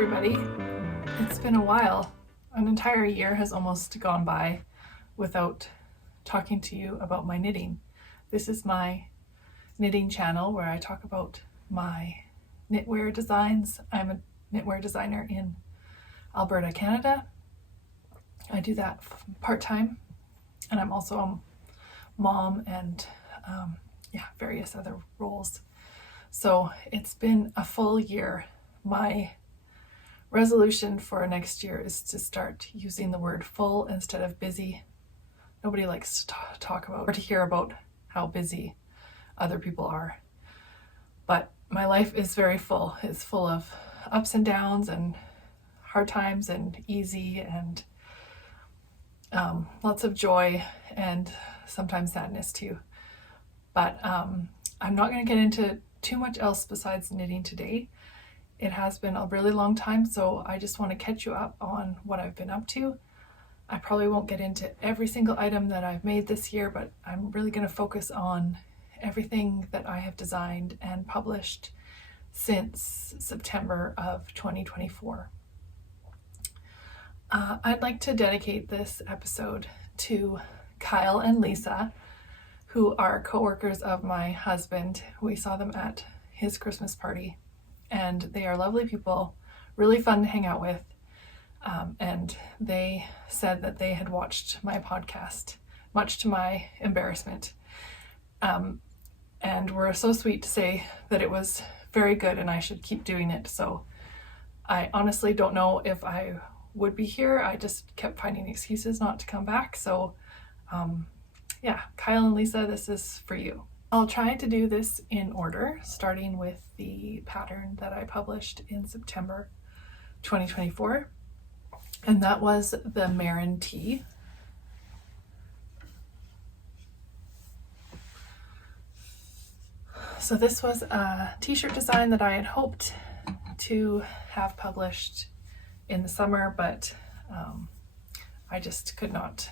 everybody. It's been a while. An entire year has almost gone by without talking to you about my knitting. This is my knitting channel where I talk about my knitwear designs. I'm a knitwear designer in Alberta, Canada. I do that part-time, and I'm also a mom and various other roles. So it's been a full year. My resolution for next year is to start using the word full instead of busy. Nobody likes to talk about or to hear about how busy other people are. But my life is very full. It's full of ups and downs and hard times and easy and lots of joy and sometimes sadness too. But I'm not going to get into too much else besides knitting today. It has been a really long time, so I just want to catch you up on what I've been up to. I probably won't get into every single item that I've made this year, but I'm really going to focus on everything that I have designed and published since September of 2024. I'd like to dedicate this episode to Kyle and Lisa, who are co-workers of my husband. We saw them at his Christmas party, and they are lovely people, really fun to hang out with. And they said that they had watched my podcast, much to my embarrassment, and were so sweet to say that it was very good and I should keep doing it. So I honestly don't know if I would be here. I just kept finding excuses not to come back. So Kyle and Lisa, this is for you. I'll try to do this in order, starting with the pattern that I published in September 2024, and that was the Marin Tee. So this was a t-shirt design that I had hoped to have published in the summer, but I just could not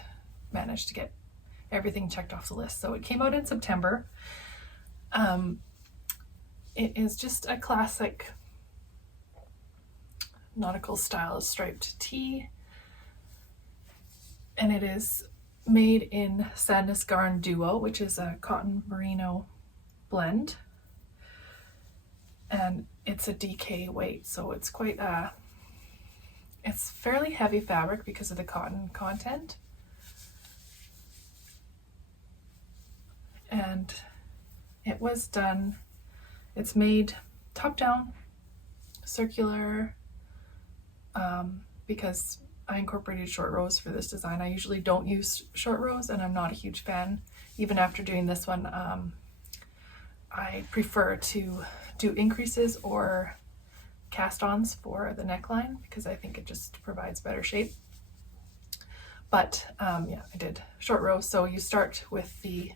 manage to get everything checked off the list. So it came out in September. It is just a classic nautical style striped tee, and it is made in Sadness Garn Duo, which is a cotton merino blend, and it's a DK weight, so it's quite it's fairly heavy fabric because of the cotton content. And it was done, it's made top down, circular, because I incorporated short rows for this design. I usually don't use short rows, and I'm not a huge fan. Even after doing this one, I prefer to do increases or cast-ons for the neckline because I think it just provides better shape. But I did short rows. So you start with the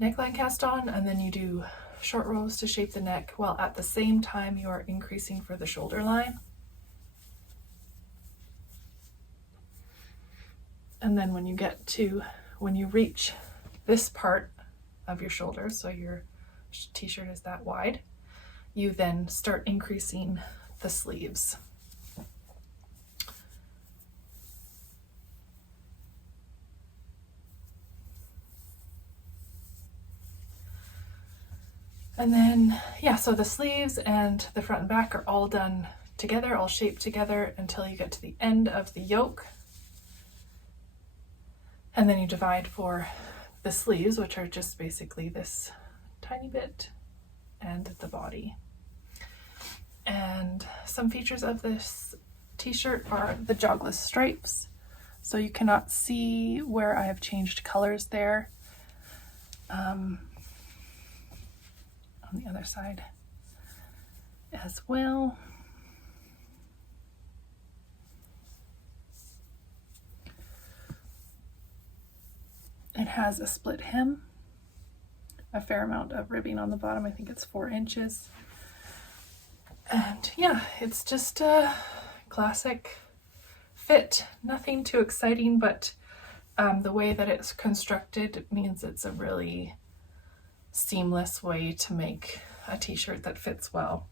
neckline cast on, and then you do short rows to shape the neck, while at the same time you are increasing for the shoulder line. And then when you reach this part of your shoulder, so your t-shirt is that wide, you then start increasing the sleeves. And then, so the sleeves and the front and back are all done together, all shaped together until you get to the end of the yoke. And then you divide for the sleeves, which are just basically this tiny bit, and the body. And some features of this t-shirt are the jogless stripes. So you cannot see where I have changed colors there. On the other side as well. It has a split hem, a fair amount of ribbing on the bottom. I think it's 4 inches. And it's just a classic fit. Nothing too exciting, but the way that it's constructed means it's a really seamless way to make a t-shirt that fits well.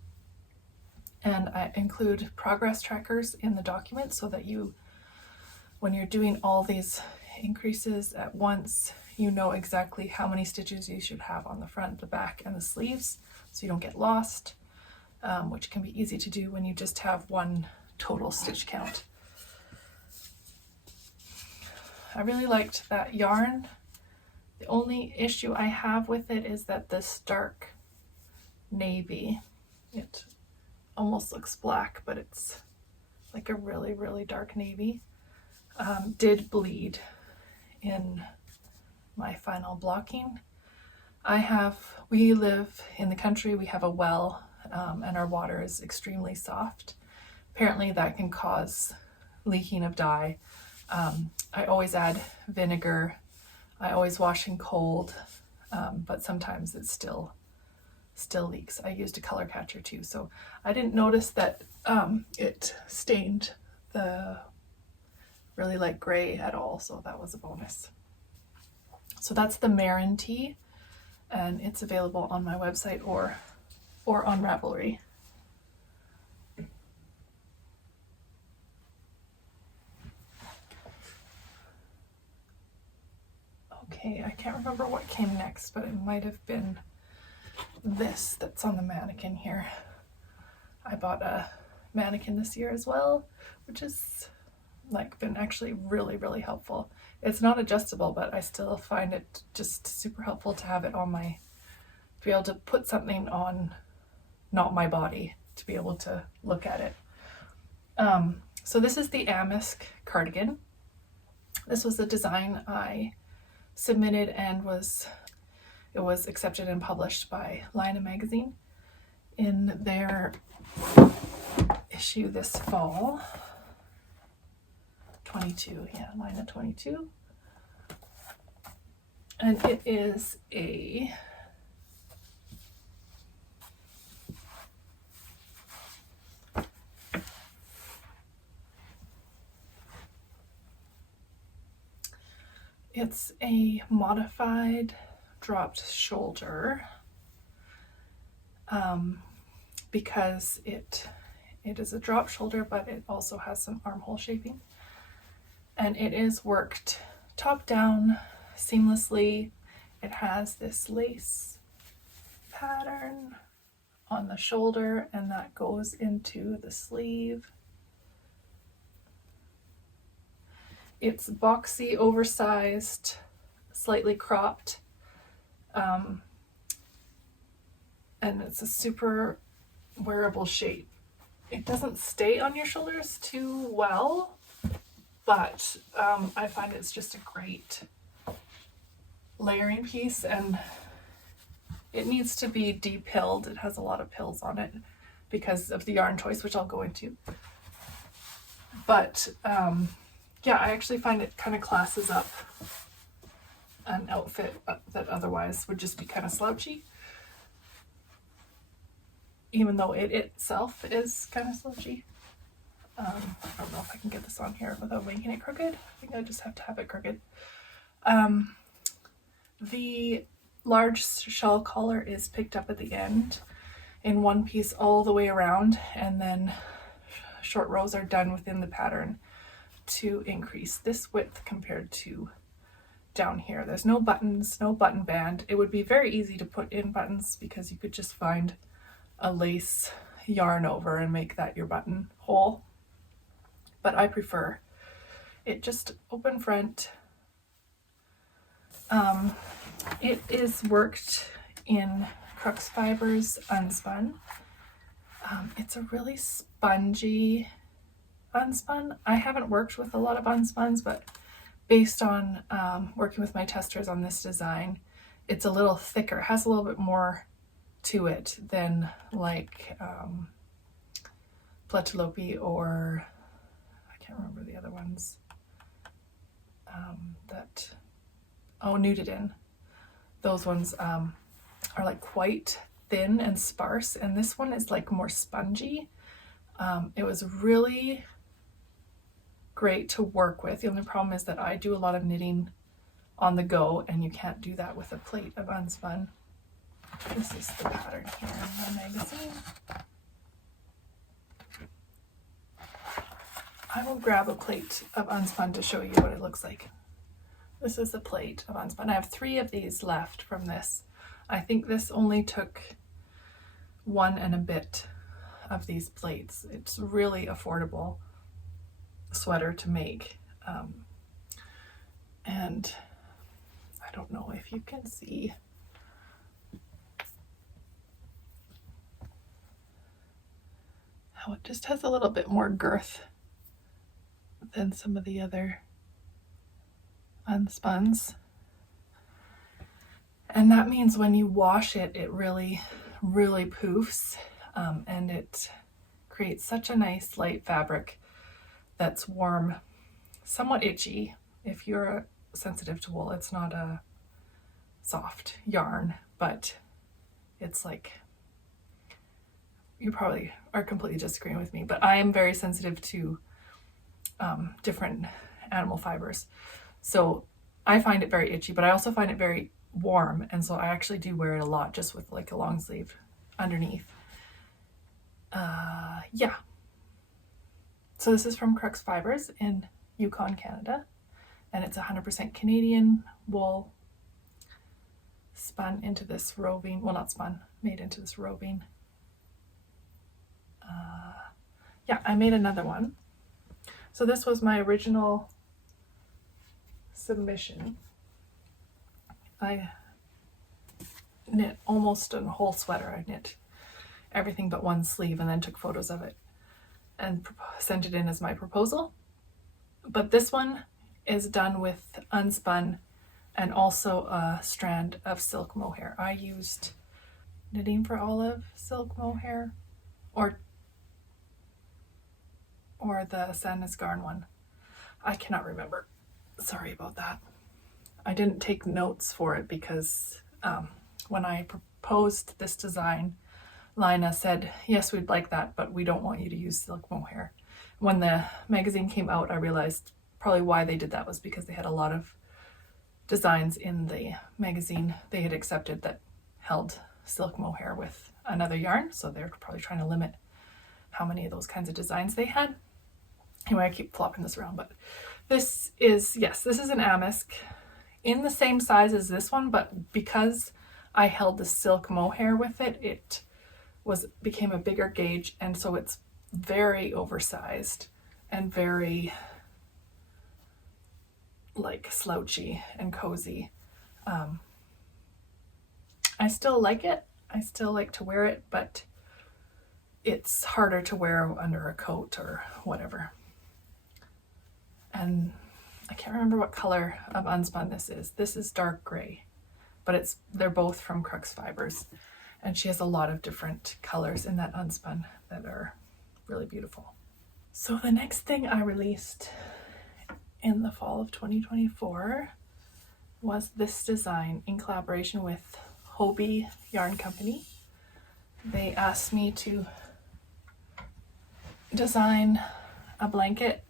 And I include progress trackers in the document so that you, when you're doing all these increases at once, you know exactly how many stitches you should have on the front, the back, and the sleeves, so you don't get lost, which can be easy to do when you just have one total stitch count. I really liked that yarn. The only issue I have with it is that this dark navy, it almost looks black, but it's like a really, really dark navy, did bleed in my final blocking. We live in the country, we have a well, and our water is extremely soft. Apparently that can cause leaking of dye. I always add vinegar. I always wash in cold, but sometimes it still leaks. I used a color catcher too, so I didn't notice that it stained the really light gray at all, so that was a bonus. So that's the Marin Tee, and it's available on my website or on Ravelry. Okay, I can't remember what came next, but it might have been this that's on the mannequin here. I bought a mannequin this year as well, which is like been actually really, really helpful. It's not adjustable, but I still find it just super helpful to have it on to be able to put something on, not my body, to be able to look at it. So this is the Amisk Cardigan. This was the design I submitted, and it was accepted and published by Lina magazine in their issue this fall. 22, yeah, Lina 22. And it is it's a modified dropped shoulder, because it is a drop shoulder, but it also has some armhole shaping, and it is worked top down seamlessly. It has this lace pattern on the shoulder, and that goes into the sleeve. It's boxy, oversized, slightly cropped, and it's a super wearable shape. It doesn't stay on your shoulders too well, but I find it's just a great layering piece, and it needs to be de-pilled. It has a lot of pills on it because of the yarn choice, which I'll go into. But yeah, I actually find it kind of classes up an outfit that otherwise would just be kind of slouchy, even though it itself is kind of slouchy. I don't know if I can get this on here without making it crooked. I think I just have to have it crooked. The large shawl collar is picked up at the end in one piece all the way around, and then short rows are done within the pattern to increase this width compared to down here. There's no buttons, no button band. It would be very easy to put in buttons because you could just find a lace yarn over and make that your button hole, but I prefer it just open front. It is worked in Crux Fibers Unspun. It's a really spongy unspun. I haven't worked with a lot of unspuns, but based on working with my testers on this design, it's a little thicker, has a little bit more to it than like Pletilope, or I can't remember the other ones, Nudidin. Those ones are like quite thin and sparse, and this one is like more spongy. It was really great to work with. The only problem is that I do a lot of knitting on the go, and you can't do that with a plate of unspun. This is the pattern here in my magazine. I will grab a plate of Unspun to show you what it looks like. This is a plate of Unspun. I have 3 of these left from this. I think this only took 1 and a bit of these plates. It's really affordable sweater to make. And I don't know if you can see. How it just has a little bit more girth than some of the other Unspuns. And that means when you wash it, it really poofs, and it creates such a nice light fabric that's warm, somewhat itchy. If you're sensitive to wool, it's not a soft yarn, but it's like, you probably are completely disagreeing with me, but I am very sensitive to different animal fibers. So I find it very itchy, but I also find it very warm. And so I actually do wear it a lot just with like a long sleeve underneath. Yeah. So this is from Crux Fibres in Yukon, Canada. And it's 100% Canadian wool spun into this roving, well, not spun, made into this roving. Yeah, I made another one. So this was my original submission. I knit almost a whole sweater. I knit everything but one sleeve and then took photos of it and sent it in as my proposal. But this one is done with Unspun and also a strand of silk mohair. I used Knitting for Olive silk mohair or the Sandnes Garn one. I cannot remember. Sorry about that. I didn't take notes for it because when I proposed this design, Lina said, yes, we'd like that, but we don't want you to use silk mohair. When the magazine came out, I realized probably why they did that was because they had a lot of designs in the magazine they had accepted that held silk mohair with another yarn. So they're probably trying to limit how many of those kinds of designs they had. Anyway, I keep flopping this around, but this is, yes, this is an Amisk in the same size as this one, but because I held the silk mohair with it, it became a bigger gauge, and so it's very oversized and very like slouchy and cozy. I still like it. I still like to wear it, but it's harder to wear under a coat or whatever. And I can't remember what color of Unspun this is. This is dark gray, but they're both from Crux Fibres. And she has a lot of different colors in that Unspun that are really beautiful. So the next thing I released in the fall of 2024 was this design in collaboration with Hobie Yarn Company. They asked me to design a blanket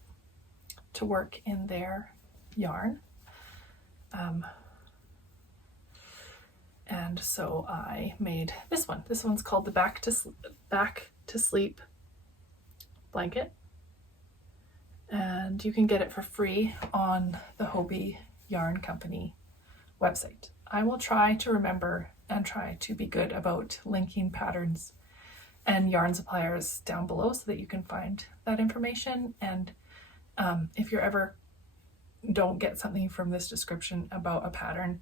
to work in their yarn. And so I made this one. This one's called the Baa-ck to Sleep blanket. And you can get it for free on the Hobie Yarn Company website. I will try to remember and try to be good about linking patterns and yarn suppliers down below so that you can find that information. And if you're ever don't get something from this description about a pattern,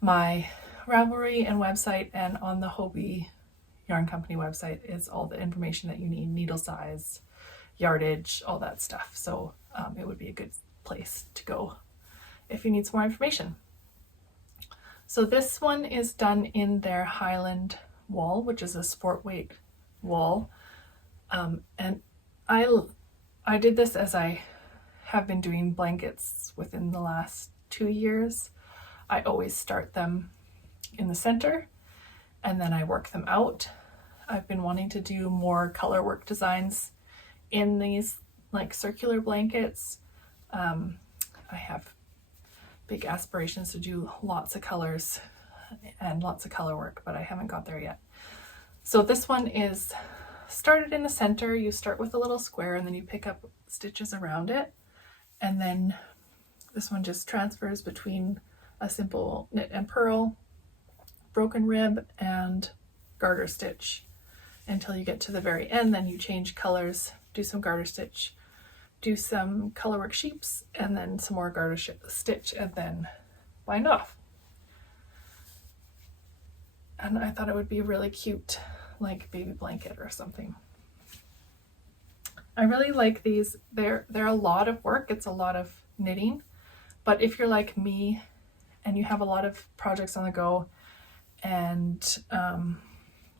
my Ravelry and website and on the Hobie Yarn Company website is all the information that you need, needle size, yardage, all that stuff. So it would be a good place to go if you need some more information. So this one is done in their Highland wool, which is a sport weight wool. And I did this as I have been doing blankets within the last 2 years. I always start them in the center and then I work them out. I've been wanting to do more color work designs in these like circular blankets. I have big aspirations to do lots of colors and lots of color work, but I haven't got there yet. So this one is started in the center. You start with a little square and then you pick up stitches around it. And then this one just transfers between a simple knit and purl, broken rib, and garter stitch until you get to the very end. Then you change colors, do some garter stitch, do some colorwork sheeps, and then some more garter stitch, and then bind off. And I thought it would be really cute, like baby blanket or something. I really like these. They're a lot of work. It's a lot of knitting, but if you're like me and you have a lot of projects on the go, and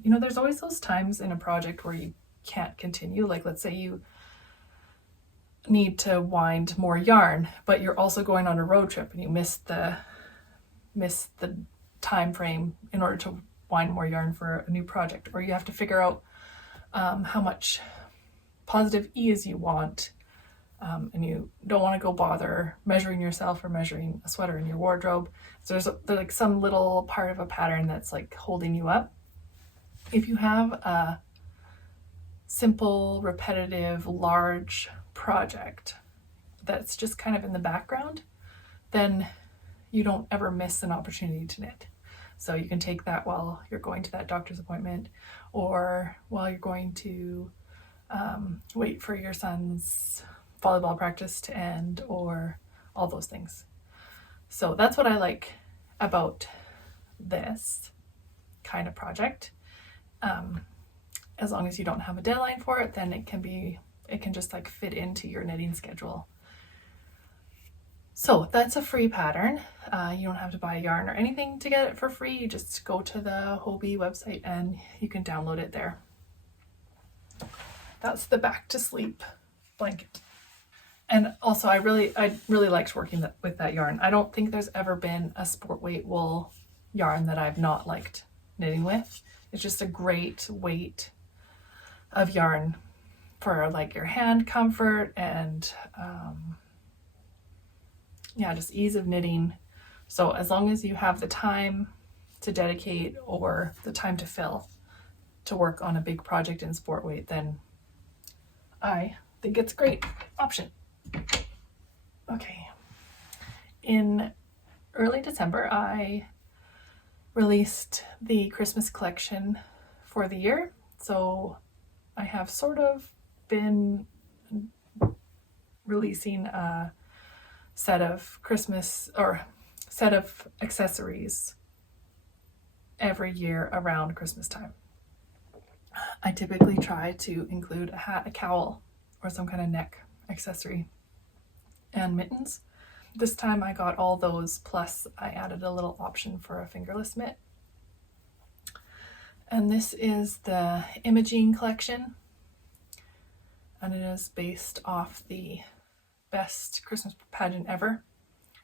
you know, there's always those times in a project where you can't continue. Like, let's say you need to wind more yarn, but you're also going on a road trip and you missed the time frame in order to wind more yarn for a new project, or you have to figure out how much positive ease you want, and you don't want to go bother measuring yourself or measuring a sweater in your wardrobe. So there's like some little part of a pattern that's like holding you up. If you have a simple, repetitive, large project that's just kind of in the background, then you don't ever miss an opportunity to knit. So you can take that while you're going to that doctor's appointment, or while you're going to wait for your son's volleyball practice to end, or all those things. So that's what I like about this kind of project. As long as you don't have a deadline for it, then it can just like fit into your knitting schedule. So that's a free pattern. You don't have to buy yarn or anything to get it for free. You just go to the Hobie website and you can download it there. That's the back to sleep blanket. And also I really liked working with that yarn. I don't think there's ever been a sport weight wool yarn that I've not liked knitting with. It's just a great weight of yarn for like your hand comfort and just ease of knitting. So as long as you have the time to dedicate or the time to fill to work on a big project in sport weight, then I think it's a great option. Okay. In early December, I released the Christmas collection for the year. So I have sort of been releasing a set of accessories every year around Christmas time. I typically try to include a hat, a cowl, or some kind of neck accessory, and mittens. This time I got all those, plus I added a little option for a fingerless mitt. And this is the Imogene Collection, and it is based off the best Christmas pageant ever,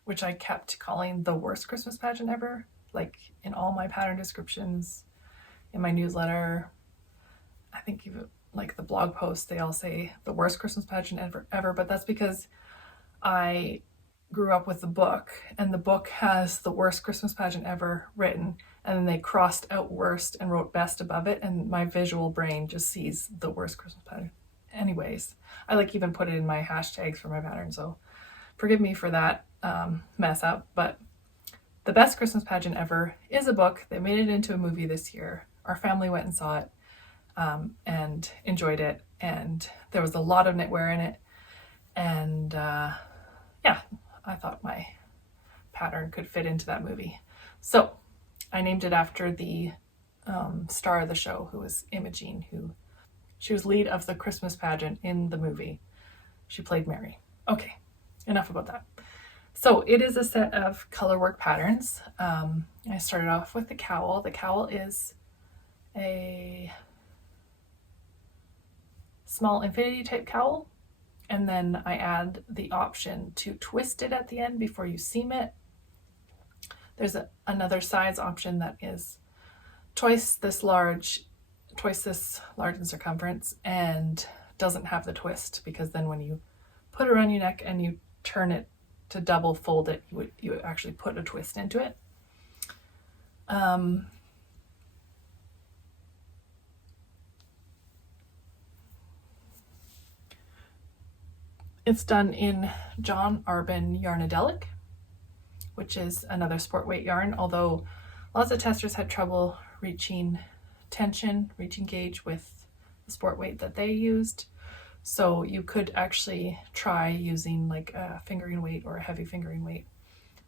which I kept calling the worst Christmas pageant ever, like in all my pattern descriptions, in my newsletter. I think even like the blog post, they all say the worst Christmas pageant ever, but that's because I grew up with the book, and the book has the worst Christmas pageant ever written, and then they crossed out worst and wrote best above it, and my visual brain just sees the worst Christmas pageant. Anyways, I like even put it in my hashtags for my pattern, so forgive me for that mess up. But the best Christmas pageant ever is a book. They made it into a movie this year. Our family went and saw it and enjoyed it, and there was a lot of knitwear in it, and I thought my pattern could fit into that movie. So I named it after the star of the show, who was Imogene, she was lead of the Christmas pageant in the movie. She played Mary. Okay, enough about that. So it is a set of colorwork patterns. I started off with the cowl. The cowl is a small infinity type cowl, and then I add the option to twist it at the end before you seam it. There's another size option that is twice this large in circumference and doesn't have the twist, because then when you put it around your neck and you turn it to double fold it, you would actually put a twist into it. It's done in John Arbon Yarnadelic, which is another sport weight yarn, although lots of testers had trouble reaching gauge with the sport weight that they used. So you could actually try using like a fingering weight or a heavy fingering weight.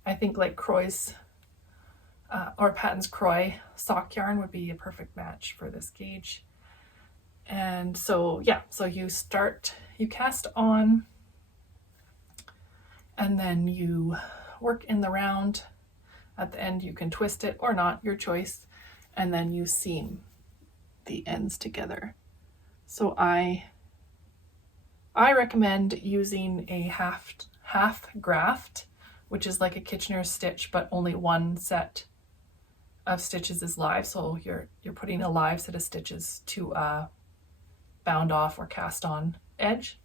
I think like Croy's or Patton's Croy sock yarn would be a perfect match for this gauge. And so yeah, so you cast on, and then you work in the round. At the end you can twist it or not, your choice, and then you seam the ends together. So I recommend using a half graft, which is like a Kitchener stitch, but only one set of stitches is live. So you're putting a live set of stitches to a bound off or cast on edge.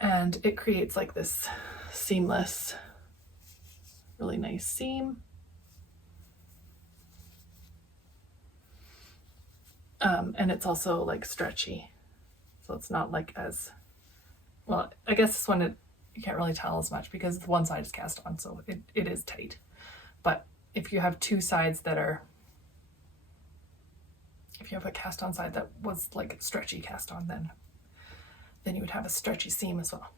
And it creates like this seamless, really nice seam. And it's also like stretchy. So it's not like as, well, I guess this one, you can't really tell as much because one side is cast on, so it is tight. But if you have two sides that are, if you have a cast on side that was like stretchy cast on, then you would have a stretchy seam as well.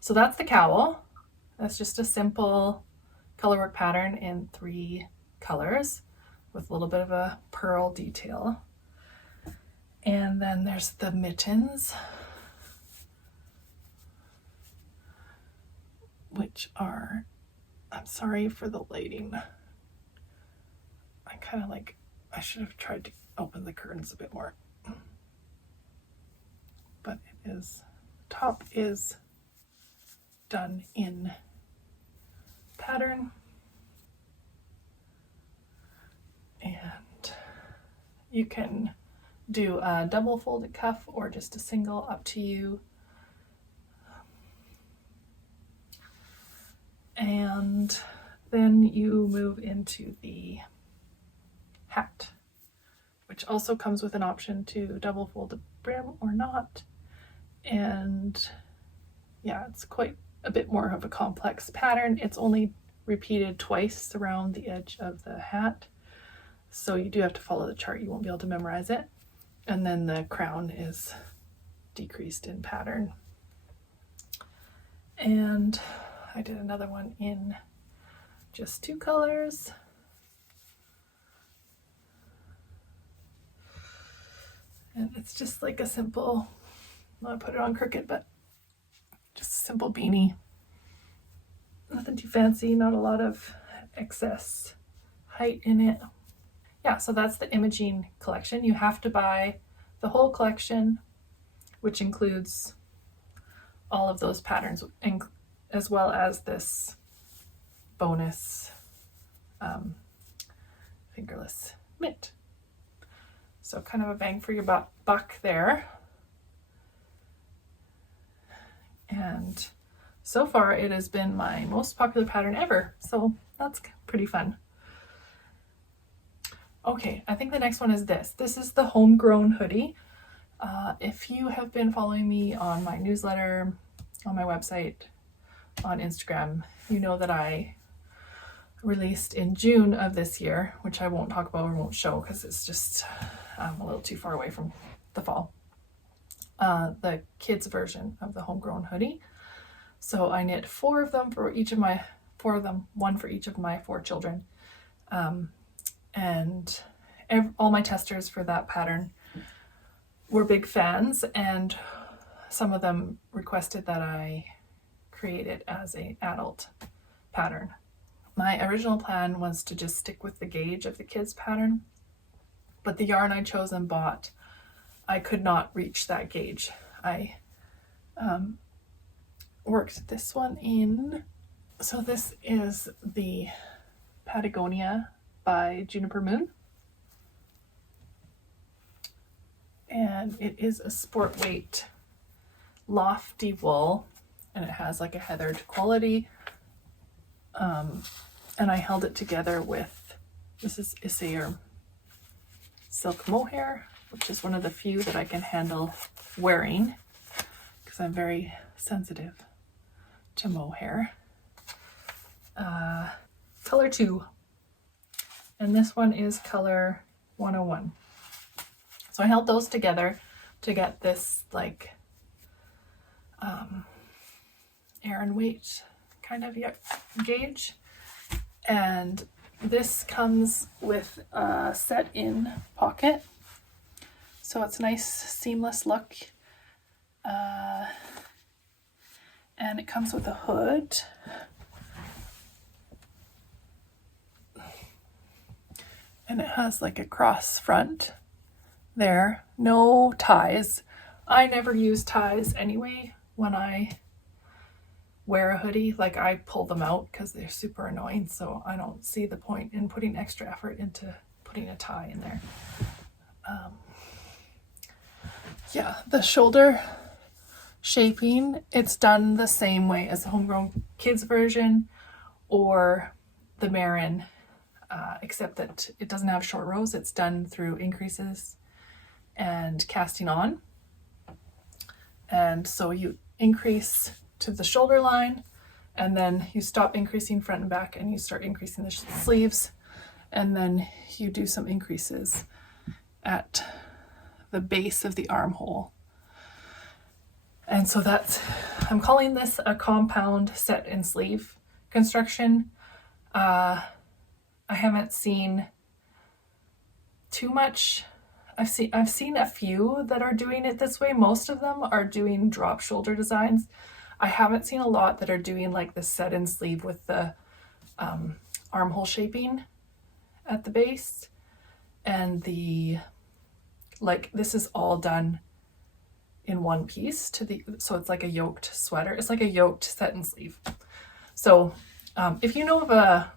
So that's the cowl. That's just a simple colorwork pattern in 3 colors with a little bit of a pearl detail. And then there's the mittens, which are, I'm sorry for the lighting. I should have tried to open the curtains a bit more. But it is, top is done in pattern. And you can do a double folded cuff or just a single, up to you. And then you move into the hat, which also comes with an option to double fold the brim or not. And yeah, it's quite a bit more of a complex pattern. It's only repeated twice around the edge of the hat, so you do have to follow the chart. You won't be able to memorize it. And then the crown is decreased in pattern. And I did another one in just 2 colors. And it's just like a simple, I'm gonna put it on crooked, but just a simple beanie. Nothing too fancy, not a lot of excess height in it. Yeah, so that's the Imogene collection. You have to buy the whole collection, which includes all of those patterns, as well as this bonus fingerless mitt. So kind of a bang for your buck there. And so far it has been my most popular pattern ever, so that's pretty fun. Okay, I think the next one is this. This is the Homegrown Hoodie. If you have been following me on my newsletter, on my website, on Instagram, you know that I released in June of this year, which I won't talk about or won't show because it's just a little too far away from the fall, the kids version of the Homegrown Hoodie. So I knit 4 of them for each of my 4 of them, one for each of my 4 children. And all my testers for that pattern were big fans, and some of them requested that I create it as an adult pattern. My original plan was to just stick with the gauge of the kids pattern, but the yarn I chose and bought, I could not reach that gauge. I worked this one in. So this is the Patagonia by Juniper Moon. And it is a sport weight lofty wool, and it has like a heathered quality. And I held it together with, this is Isair silk mohair, which is one of the few that I can handle wearing. because I'm very sensitive to mohair. Color 2. And this one is color 101. So I held those together to get this like air and weight kind of gauge. And this comes with a set-in pocket. So it's a nice seamless look. And it comes with a hood. And it has like a cross front there. No ties. I never use ties anyway when I wear a hoodie. Like, I pull them out because they're super annoying, so I don't see the point in putting extra effort into putting a tie in there. Yeah, the shoulder shaping, it's done the same way as the Homegrown Kids version or the Marin, except that it doesn't have short rows. It's done through increases and casting on. And so you increase to the shoulder line, and then you stop increasing front and back, and you start increasing the sleeves, and then you do some increases at the base of the armhole. And so that's, I'm calling this a compound set and sleeve construction. I haven't seen too much. I've seen a few that are doing it this way. Most of them are doing drop shoulder designs. I haven't seen a lot that are doing like the set and sleeve with the armhole shaping at the base, and the, like, this is all done in one piece so it's like a yoked sweater. It's like a yoked set and sleeve. So if you know of a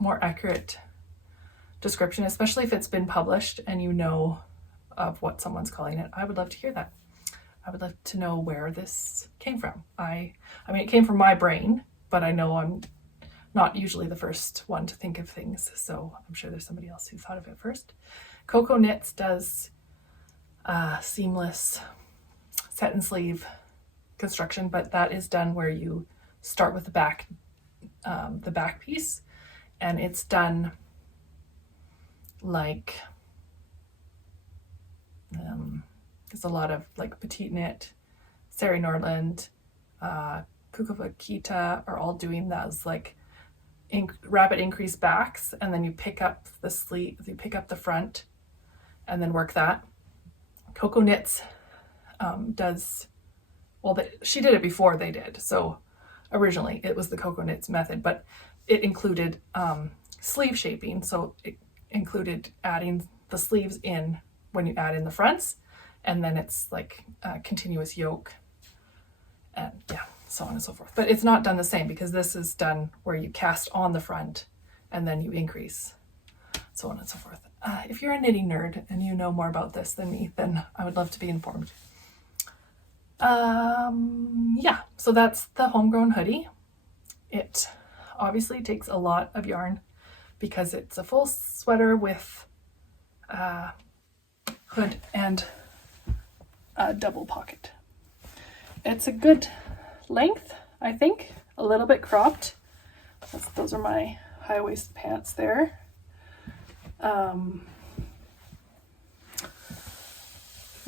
more accurate description, especially if it's been published and you know of what someone's calling it, I would love to hear that. I would love to know where this came from. I mean, it came from my brain, but I know I'm not usually the first one to think of things, so I'm sure there's somebody else who thought of it first. Coco Knits does seamless set and sleeve construction, but that is done where you start with the back piece, and it's done like there's a lot of like Petite Knit, Sari Nordland, Kukavakita are all doing those like rapid increase backs, and then you pick up the sleeve, you pick up the front, and then work that. Coco Knits does, well, she did it before they did. So originally it was the Coco Knits method, but it included sleeve shaping. So it included adding the sleeves in when you add in the fronts, and then it's like a continuous yoke, and yeah, so on and so forth. But it's not done the same, because this is done where you cast on the front and then you increase, so on and so forth. If you're a knitting nerd and you know more about this than me, then I would love to be informed. Yeah, so that's the Homegrown Hoodie. It obviously takes a lot of yarn because it's a full sweater with hood and a double pocket. It's a good length, I think, a little bit cropped. Those are my high-waist pants there.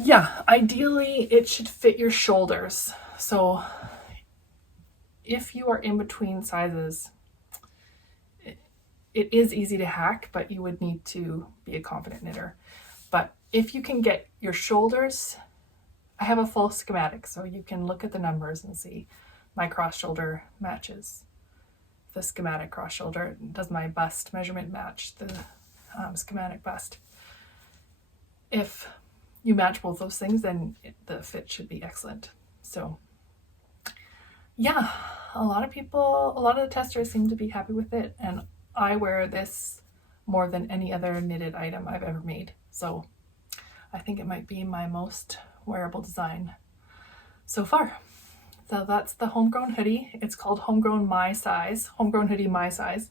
Yeah, ideally it should fit your shoulders. So if you are in between sizes, it is easy to hack, but you would need to be a confident knitter. But if you can get your shoulders, I have a full schematic, so you can look at the numbers and see my cross shoulder matches the schematic cross shoulder. Does my bust measurement match the schematic bust? If you match both those things, then the fit should be excellent. So yeah, a lot of the testers seem to be happy with it, and I wear this more than any other knitted item I've ever made. So I think it might be my most wearable design so far. So that's the Homegrown Hoodie. It's called Homegrown My Size, Homegrown Hoodie My Size.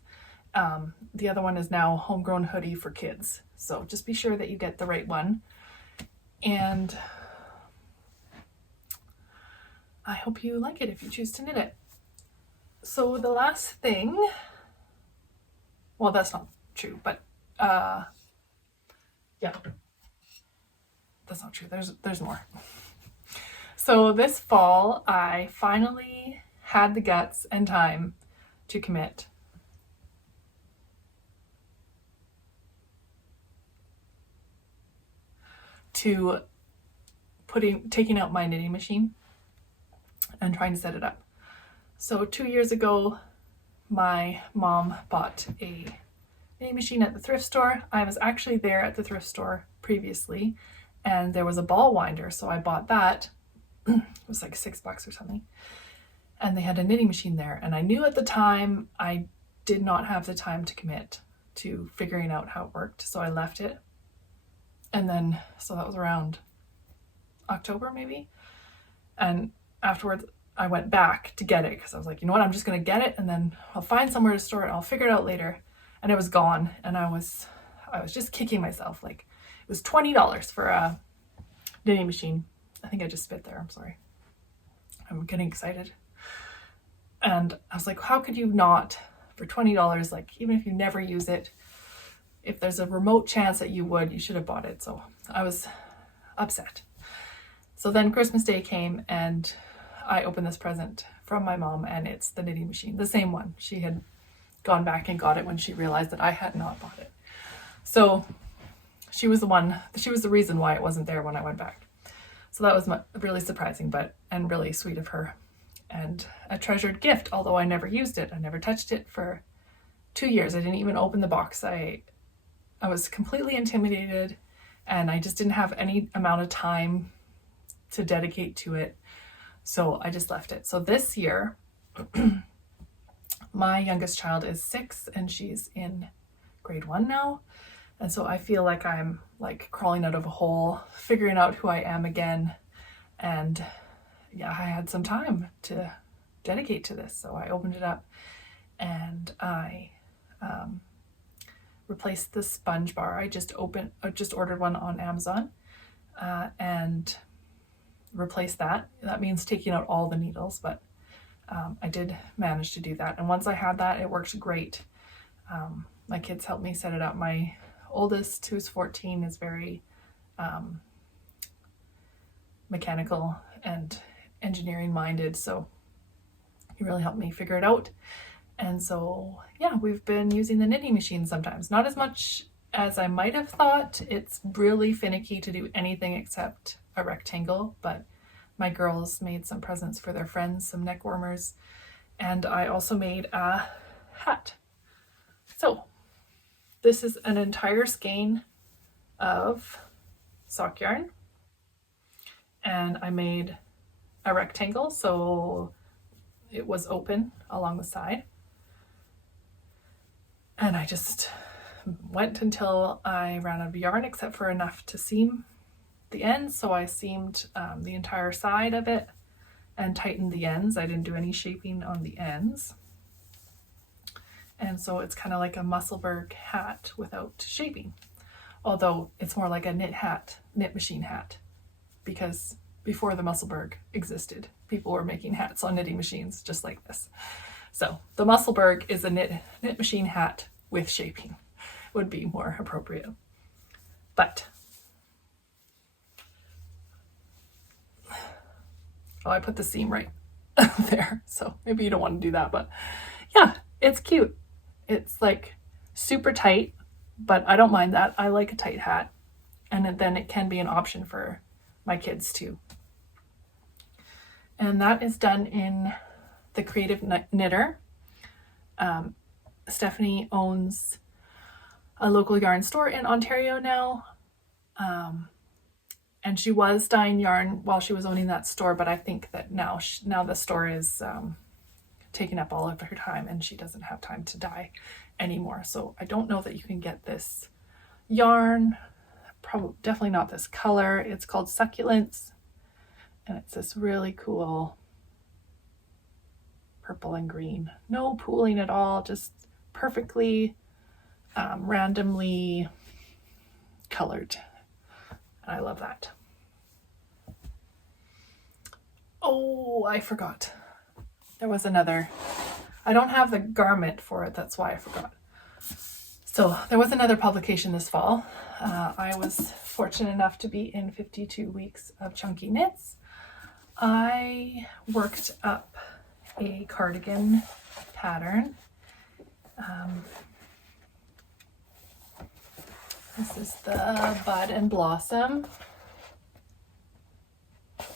The other one is now Homegrown Hoodie for Kids. So just be sure that you get the right one. And I hope you like it if you choose to knit it. So the last thing, well, that's not true, but yeah, that's not true. There's more. So this fall, I finally had the guts and time to commit to taking out my knitting machine and trying to set it up. So 2 years ago, my mom bought a knitting machine at the thrift store. I was actually there at the thrift store previously, and there was a ball winder, so I bought that. It was like $6 or something. And they had a knitting machine there, and I knew at the time I did not have the time to commit to figuring out how it worked, so I left it. And then, so that was around October maybe. And afterwards, I went back to get it because I was like, you know what, I'm just going to get it and then I'll find somewhere to store it. I'll figure it out later. And it was gone. And I was just kicking myself. Like, it was $20 for a knitting machine. I think I just spit there. I'm sorry. I'm getting excited. And I was like, how could you not, for $20, like, even if you never use it, if there's a remote chance that you would, you should have bought it. So I was upset. So then Christmas Day came and I opened this present from my mom, and it's the knitting machine, the same one. She had gone back and got it when she realized that I had not bought it. So she was the reason why it wasn't there when I went back. So that was really surprising, and really sweet of her, and a treasured gift, although I never used it. I never touched it for 2 years. I didn't even open the box. I was completely intimidated, and I just didn't have any amount of time to dedicate to it. So I just left it. So this year, my youngest child is 6 and she's in grade 1 now. And so I feel like I'm like crawling out of a hole, figuring out who I am again. And yeah, I had some time to dedicate to this. So I opened it up and I replaced the sponge bar. I just ordered one on Amazon and replaced that. That means taking out all the needles, but I did manage to do that. And once I had that, it worked great. My kids helped me set it up. My oldest, who's 14, is very mechanical and engineering minded, so he really helped me figure it out. And so yeah, we've been using the knitting machine sometimes. Not as much as I might have thought. It's really finicky to do anything except a rectangle, but my girls made some presents for their friends, some neck warmers, and I also made a hat. So this is an entire skein of sock yarn, and I made a rectangle so it was open along the side, and I just went until I ran out of yarn except for enough to seam the ends. So I seamed the entire side of it and tightened the ends. I didn't do any shaping on the ends. And so it's kind of like a Musselburgh hat without shaping. Although it's more like a knit machine hat, because before the Musselburgh existed, people were making hats on knitting machines just like this. So the Musselburgh is a knit machine hat with shaping, would be more appropriate. But oh, I put the seam right there, so maybe you don't want to do that, but yeah, it's cute. It's like super tight, but I don't mind that. I like a tight hat, and then it can be an option for my kids too. And that is done in the Creative Knitter. Stephanie owns a local yarn store in Ontario now. And she was dyeing yarn while she was owning that store, but I think that now the store is taking up all of her time and she doesn't have time to dye anymore. So I don't know that you can get this yarn, definitely not this color. It's called Succulents, and it's this really cool purple and green. No pooling at all, just perfectly randomly colored. I love that. Oh, I forgot. There was another. I don't have the garment for it. That's why I forgot. So there was another publication this fall. I was fortunate enough to be in 52 weeks of Chunky Knits. I worked up a cardigan pattern. This is the Bud and Blossom.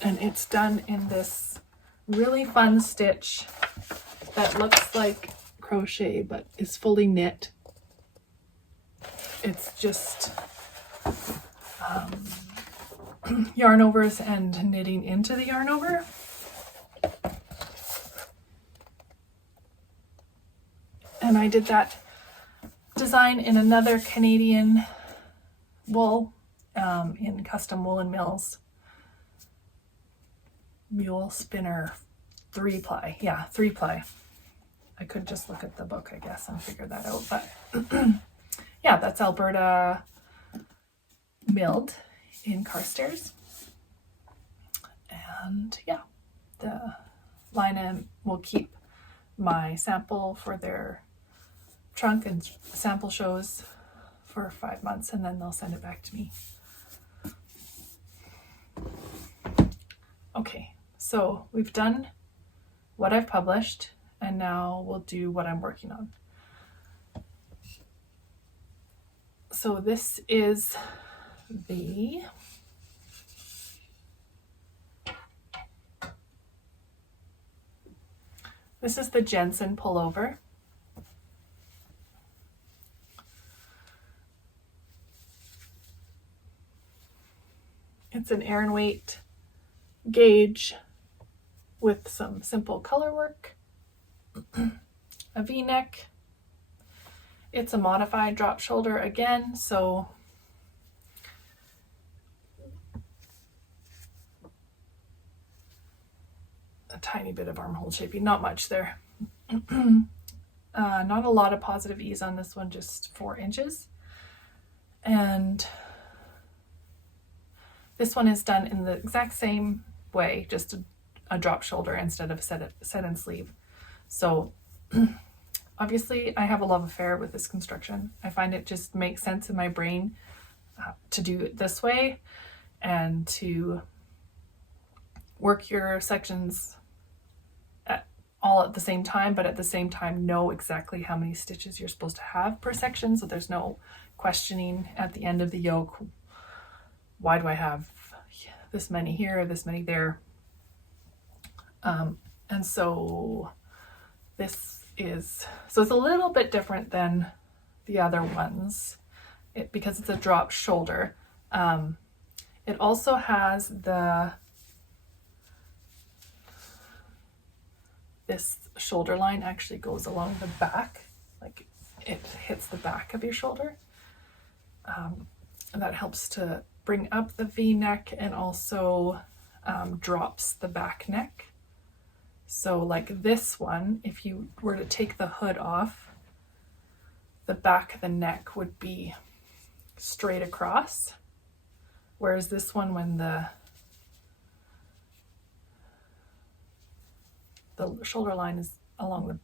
And it's done in this really fun stitch that looks like crochet but is fully knit. It's just yarn overs and knitting into the yarn over. And I did that design in another Canadian wool in Custom Woolen Mills Mule Spinner 3-ply. Yeah, 3-ply. I could just look at the book, I guess, and figure that out. But yeah, that's Alberta milled in Carstairs. And yeah, the line will keep my sample for their trunk and sample shows for 5 months, and then they'll send it back to me. Okay, so we've done what I've published, and now we'll do what I'm working on. So this is the Jensen Pullover. It's an Aran weight gauge with some simple color work, a V-neck. It's a modified drop shoulder again, so a tiny bit of armhole shaping, not much there. Not a lot of positive ease on this one, just 4 inches. And this one is done in the exact same way, just a drop shoulder instead of set and sleeve. So obviously I have a love affair with this construction. I find it just makes sense in my brain to do it this way and to work your sections all at the same time, but at the same time know exactly how many stitches you're supposed to have per section, so there's no questioning at the end of the yoke. Why do I have this many here, this many there? And so this is, so it's a little bit different than the other ones because it's a drop shoulder. It also has this shoulder line actually goes along the back, like it hits the back of your shoulder. And that helps to bring up the V-neck and also drops the back neck. So like this one, if you were to take the hood off, the back of the neck would be straight across. Whereas this one, when the shoulder line is along the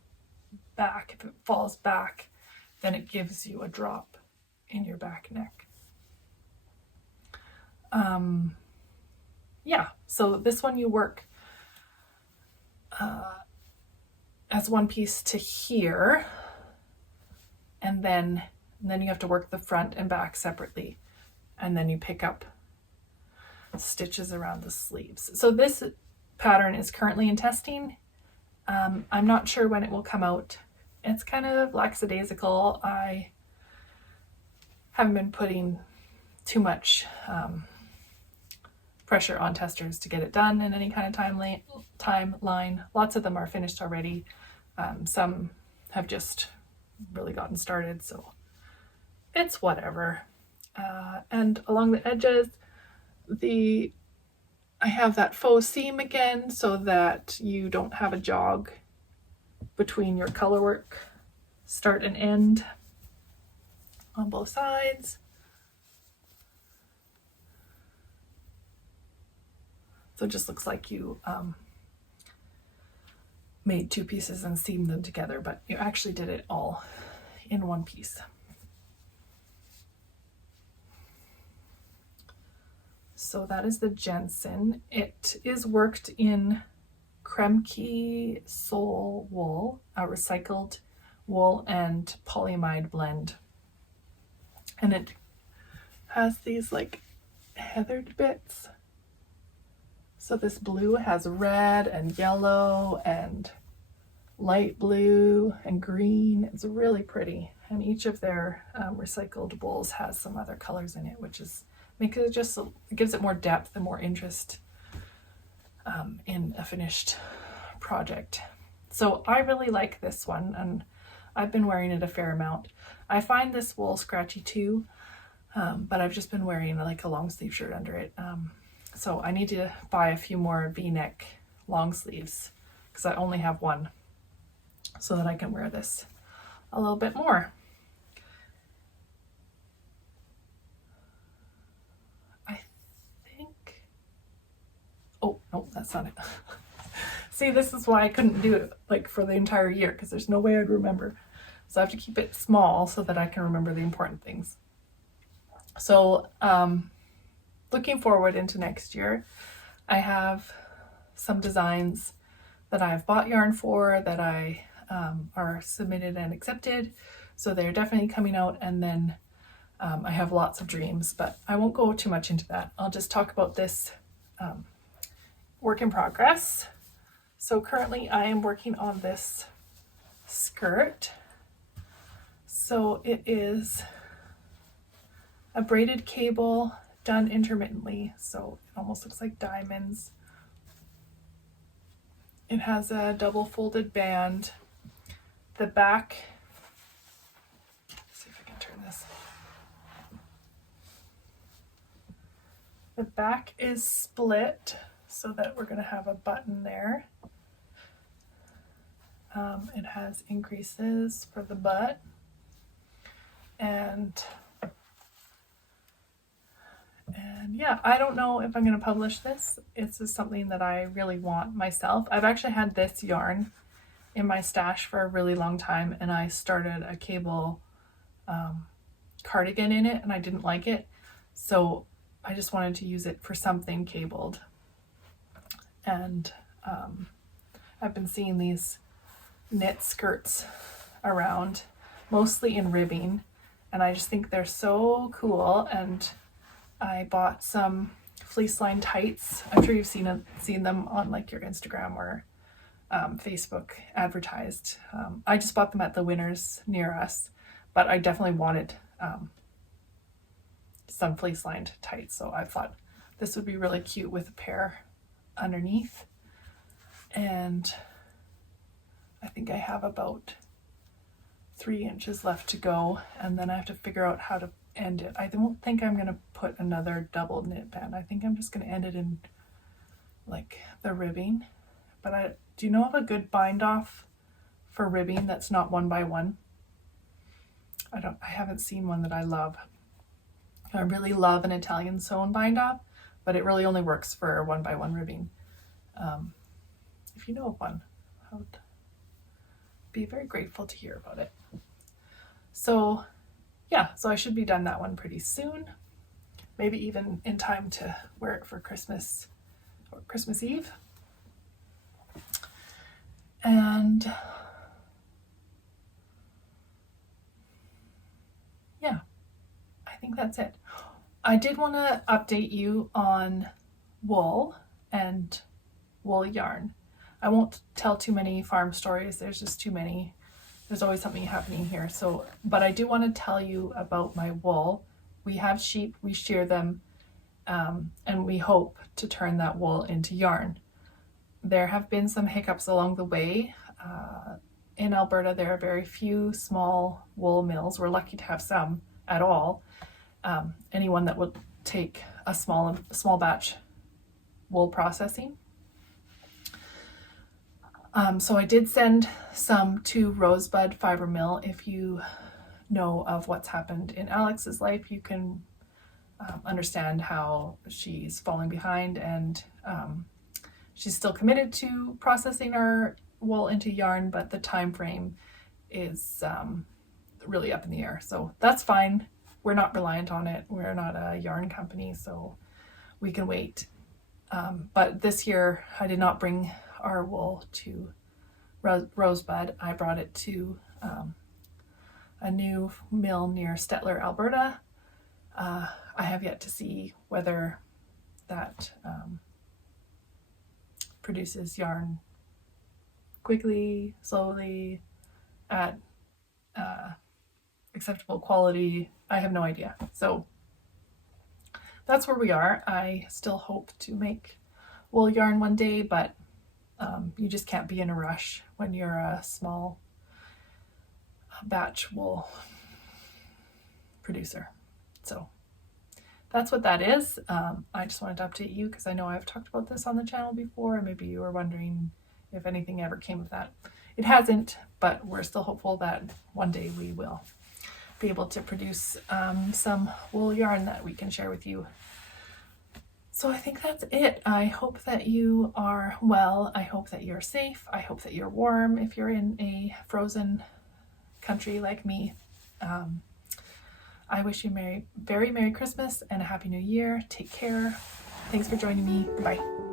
back, if it falls back, then it gives you a drop in your back neck. Yeah, so this one you work as one piece to here, and then you have to work the front and back separately, and then you pick up stitches around the sleeves. So this pattern is currently in testing. I'm not sure when it will come out. It's kind of lackadaisical. I haven't been putting too much pressure on testers to get it done in any kind of timeline. Lots of them are finished already. Some have just really gotten started, so it's whatever. And along the edges, I have that faux seam again so that you don't have a jog between your color work start and end on both sides. So it just looks like you made two pieces and seamed them together, but you actually did it all in one piece. So that is the Jensen. It is worked in Kremke sole wool, a recycled wool and polyamide blend. And it has these like heathered bits. So this blue has red and yellow and light blue and green. It's really pretty. And each of their recycled wools has some other colors in it, which is it gives it more depth and more interest in a finished project. So I really like this one, and I've been wearing it a fair amount. I find this wool scratchy too, but I've just been wearing like a long sleeve shirt under it. So I need to buy a few more V-neck long sleeves because I only have one, so that I can wear this a little bit more. Oh, no, that's not it. See, this is why I couldn't do it like for the entire year, because there's no way I'd remember. So I have to keep it small so that I can remember the important things. So looking forward into next year, I have some designs that I've bought yarn for that I are submitted and accepted. So they're definitely coming out, and then I have lots of dreams, but I won't go too much into that. I'll just talk about this work in progress. So currently I am working on this skirt. So it is a braided cable done intermittently, so it almost looks like diamonds. It has a double folded band. The back, let's see if I can turn this. The back is split so that we're going to have a button there. It has increases for the butt, and yeah, I don't know if I'm going to publish this. It's just something that I really want myself. I've actually had this yarn in my stash for a really long time, and I started a cable cardigan in it, and I didn't like it, so I just wanted to use it for something cabled. And I've been seeing these knit skirts around, mostly in ribbing, and I just think they're so cool. And I bought some fleece lined tights. I'm sure you've seen them on like your Instagram or Facebook advertised. I just bought them at the Winners near us, but I definitely wanted some fleece lined tights, so I thought this would be really cute with a pair underneath. And I think I have about 3 inches left to go, and then I have to figure out how to end it. I don't think I'm going to put another double knit band. I think I'm just going to end it in like the ribbing. But do you know of a good bind off for ribbing that's not 1x1? I haven't seen one that I love. I really love an Italian sewn bind off, but it really only works for 1x1 ribbing. If you know of one, I would be very grateful to hear about it. So yeah, so I should be done that one pretty soon, maybe even in time to wear it for Christmas or Christmas Eve. And yeah, I think that's it. I did want to update you on wool and wool yarn. I won't tell too many farm stories. There's just too many. There's always something happening here. So, but I do want to tell you about my wool. We have sheep, we shear them, and we hope to turn that wool into yarn. There have been some hiccups along the way. In Alberta, there are very few small wool mills. We're lucky to have some at all. Anyone that would take a small batch wool processing. So I did send some to Rosebud Fibre Mill. If you know of what's happened in Alex's life, you can understand how she's falling behind, and she's still committed to processing our wool into yarn, but the time frame is really up in the air. So that's fine. We're not reliant on it. We're not a yarn company, so we can wait. But this year I did not bring our wool to Rosebud. I brought it to a new mill near Stettler, Alberta. I have yet to see whether that produces yarn quickly, slowly, at acceptable quality. I have no idea. So that's where we are. I still hope to make wool yarn one day, but you just can't be in a rush when you're a small batch wool producer. So that's what that is. I just wanted to update you because I know I've talked about this on the channel before, and maybe you were wondering if anything ever came of that. It hasn't, but we're still hopeful that one day we will be able to produce some wool yarn that we can share with you. So I think that's it. I hope that you are well. I hope that you're safe. I hope that you're warm if you're in a frozen country like me. I wish you very Merry Christmas and a Happy New Year. Take care. Thanks for joining me. Bye.